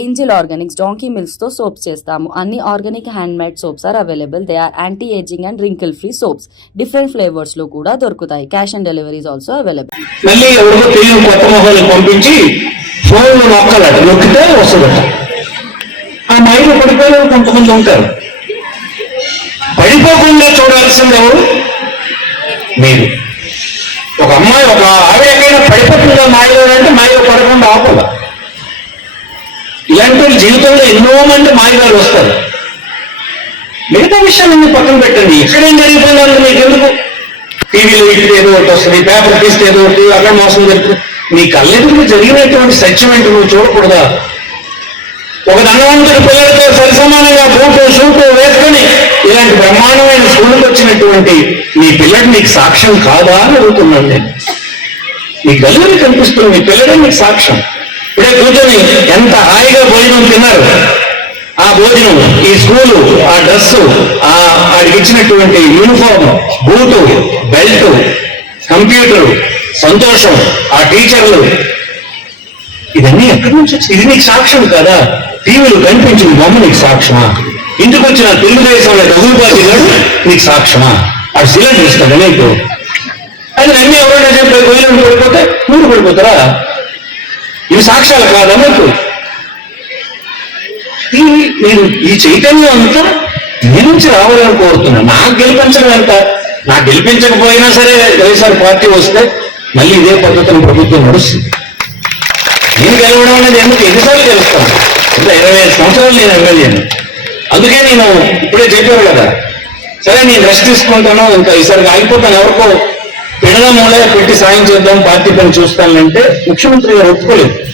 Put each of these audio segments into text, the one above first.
Angel Organics donkey మిల్క్స్తో soaps చేస్తాము. అన్ని organic hand made soaps are available. They are anti ageing and wrinkle free soaps. Different ఫ్లేవర్స్లో కూడా దొరుకుతాయి. Cash on deliveries also available. మళ్ళీ ఎవరికో తెలియని కొత్త మొహాలు పంపించి ఫోన్ నొక్కాలట. నొక్కితే వస్తుందట. ఆ మైలు పడిపోయిన కొంతమంది ఉంటారు. పడిపోకుండా చూడాల్సింది ఎవరు? మీరు. ఒక అమ్మాయి ఒక ఆవిడ ఎక్కడైనా పడిపోతుందా? మాయలో అంటే మాయలో పడకుండా ఆపదా. ఇలాంటి జీవితంలో ఎన్నో మంది మాయగారు వస్తారు. మిగతా విషయాలన్నీ పక్కన పెట్టండి. ఎక్కడేం జరిగిపోయిందో మీకు ఎందుకు? టీవీలో ఇటు ఏదో ఒకటి వస్తుంది పేపర్ తీస్తే ఏదో ఒకటి అక్కడ మోసం జరుగుతుంది నీ కళ్ళెదురు జరిగినటువంటి సత్యం ఏంటి నువ్వు చూడకూడదా? ఒక ధనవంతుడి పిల్లలతో సరిసమానంగా బూటు షూటు వేసుకొని ఇలాంటి బ్రహ్మాండమైన స్కూల్కి వచ్చినటువంటి నీ పిల్లడు నీకు సాక్ష్యం కాదా అని అడుగుతున్నాను నేను. నీ గల్లుని కనిపిస్తుంది నీ పిల్లడే నీకు సాక్ష్యం. ఇదే కూర్చొని ఎంత హాయిగా భోజనం తిన్నారు? ఆ భోజనం ఈ స్కూలు ఆ డ్రెస్సు ఆ వాడికి ఇచ్చినటువంటి యూనిఫామ్ బూటు బెల్ట్ కంప్యూటర్ సంతోషం ఆ టీచర్లు ఇవన్నీ ఎక్కడి నుంచి వచ్చి? ఇది నీకు సాక్ష్యం కదా. టీవీలు కనిపించిన బొమ్మ నీకు సాక్ష్యమా? ఇంటికి వచ్చిన తెలుగుదేశంలో డబ్బులు పార్టీ గారు నీకు సాక్ష్యమా? ఆ సిలిండర్ ఇస్తాడు నీకు. అది అన్ని ఎవరైనా చెప్పే గోయిలను పడిపోతే మీరు పడిపోతారా? ఇవి సాక్ష్యాలు కాదా మీకు? నేను ఈ చైతన్యం అంతా నీ నుంచి రావాలని కోరుతున్నా నాకు గెలిపించడం ఎంత? నాకు గెలిపించకపోయినా సరే వైఎస్ఆర్ పార్టీ వస్తే మళ్ళీ ఇదే పద్ధతిని ప్రభుత్వం నడుస్తుంది. నేను గెలవడం అనేది ఎందుకు? ఎన్నిసార్లు గెలుస్తాను? అంటే ఇరవై ఐదు సంవత్సరాలు నేను ఎమ్మెల్యేను. అందుకే నేను ఇప్పుడే చెప్పాను కదా. సరే నేను రెస్ట్ తీసుకుంటాను. ఇంకా ఈసారి ఆగిపోతాను ఎవరికో పెడదాములే పెట్టి సాయం చేద్దాం పార్టీ పని చూస్తానంటే ముఖ్యమంత్రి గారు ఒప్పుకోలేదు.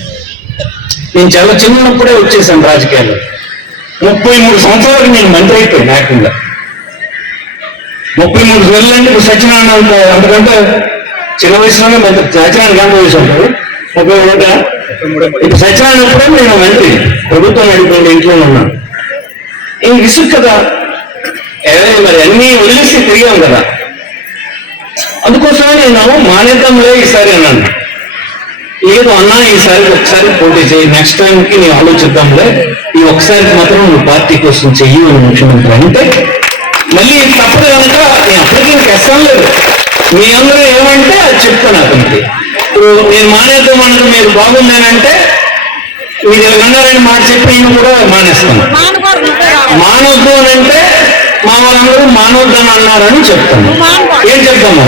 నేను చాలా చిన్నప్పుడే వచ్చేసాను రాజకీయాల్లో. ముప్పై మూడు సంవత్సరాలకు నేను మంత్రి అయిపోయాను ఏకంగా ముప్పై మూడు వేలంటే ఇప్పుడు సత్యనారాయణ అంతకంటే చిన్న వయసులోనే మంత్రి. సత్యనారాయణ గంట వయసు ఉంటారు ముప్పై మూడు ఇప్పుడు సత్యనారాయణ కూడా నేను మంత్రి. ప్రభుత్వం నడిపోయింది ఇంట్లో ఉన్నాను ఇంక విసుగు కదా. మరి అన్ని వదిలేసి తిరిగాం కదా. అందుకోసమే నేను మానేద్దాంలే ఈసారి అన్నాను. లేదు అన్నా ఈసారి ఒకసారి పోటీ చేయి. నెక్స్ట్ టైం కి నేను ఆలోచిద్దాంలే. ఈ ఒకసారికి మాత్రం నువ్వు పార్టీ కోసం చెయ్యి అని ముఖ్యమంత్రి అంటే మళ్ళీ తప్పదు కనుక నేను అప్పటికీ నాకు ఇష్టం లేదు. మీ అందరూ ఏమంటే అది చెప్తాను అతనికి. ఇప్పుడు నేను మానేద్దాం అనడం మీరు బాగుందేనంటే మీరు అన్నారని మాట చెప్పి నేను కూడా మానేస్తాను. మానవద్దు అని అంటే మా వాళ్ళందరూ మానవద్దని అన్నారని చెప్తాను. ఏం చెప్తాము?